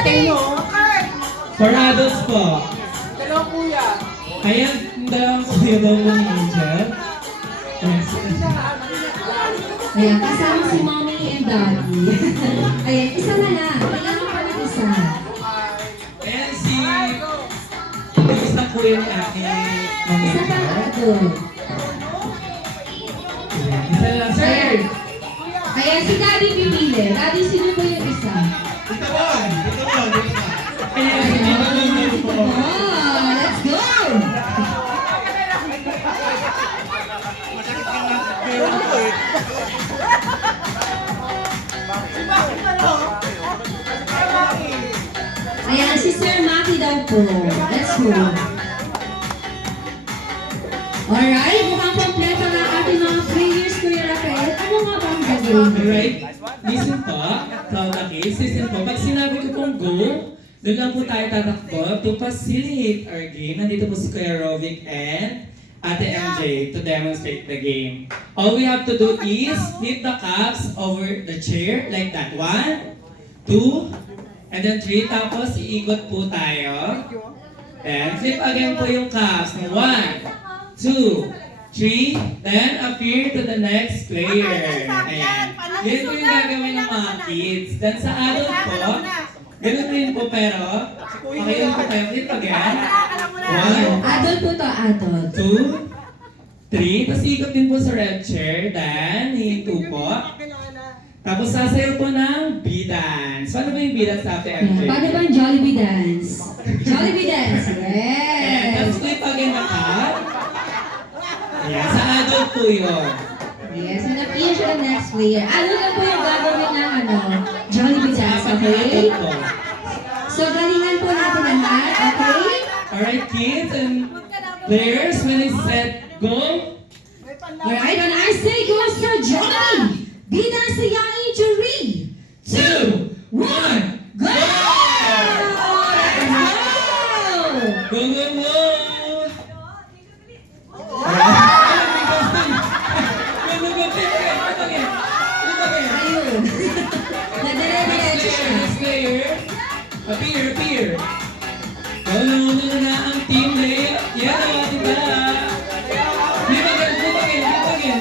For adults po. Dalawang kuya. Ayan, dalawang kuya daw mo ni Angel. Yes. Ayan, kasama si mommy and daddy. Ayan, isa na lang. Kailangan pa ng isa. Ayan si... Yung isang kuya ni aking mga Isa pa Angel. adult. Ayan, isa lang, sir. Ayan, si daddy pipili. Daddy, sino po yung isa? Ayan, si Mama Mimi po. Oh, let's go! Ayan, si Sir Maki daw po. Let's go. Alright, mukhang kompleto na ating mga players, Kuya Rafael. Ano nga ba ang gagawin? Alright, listen po. Cloud kids, listen po. Pag sinabi ko pong go, doon lang po tayo tatakbo to facilitate our game. Nandito po si Kuya Rovic and Ate MJ to demonstrate the game. All we have to do is flip the cups over the chair like that. 1, 2, and then 3. Tapos iikot po tayo. And flip again po yung cups. 1, 2, 3, then appear to the next player. Ayan. Yun po yung gagawin ng mga kids. Then sa adult po, ganun rin po pero, okay yun po tayo. Flip again. 1, Adult po to, adult. 2, 3. Tapos ikot din po sa red chair. Then, hinto po. Tapos sasayaw po ng B-dance. Paano ba yung B-dance sa Ate MJ? Paano ba ang Jollibee dance? Jollibee dance, Ayan. Tapos yes! flip again na cup. Ayan. Sa adult po yun. Yes, and appear to the next player. Ano na po yung gagawin ng Jollibee dance, okay? Po. So, galingan po natin lahat, okay? Alright, kids and players, when it's set, go! Alright, when I say go, Sir Johnny! B-dance sa young age, 3, 2, 1, go! Let's go! Go, go, go! Ayun. Nadire-diretso siya. Next player, appear, appear. Nauna na ang team late. Yan o, diba? Flip again, flip again, flip again.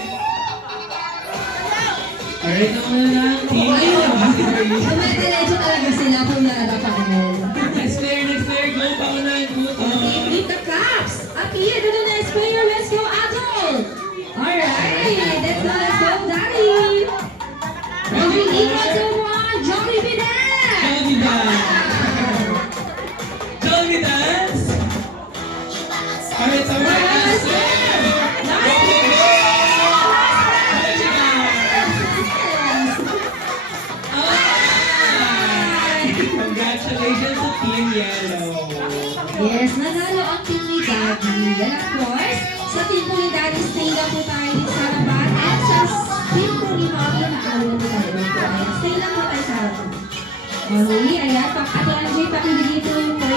Alright, nauna na ang team. Ayun. Dumediretso talaga sila kung Rafael. Next player, go. Paunahin po ito. Okay, flip the cups. Appear to the next player. Let's go, adult. Alright, let's go, daddy. Moving equal to 1, Jollibee dance. Jollibee dance. Jollibee dance. Alright, alright. Last Go, one. go, go. Jollibee dance. Alright. Congratulations to Team Yellow. Yes, nanalo ang team ni Daddy. And of course, sa team po ni Daddy, stay lang po tayo dito sa harapan. At sa team po ni Mommy, nakalo po tayo. Ayan, stay lang po tayo sa harapan. Okay, ayan, Ate Anjay, pakibigay po yung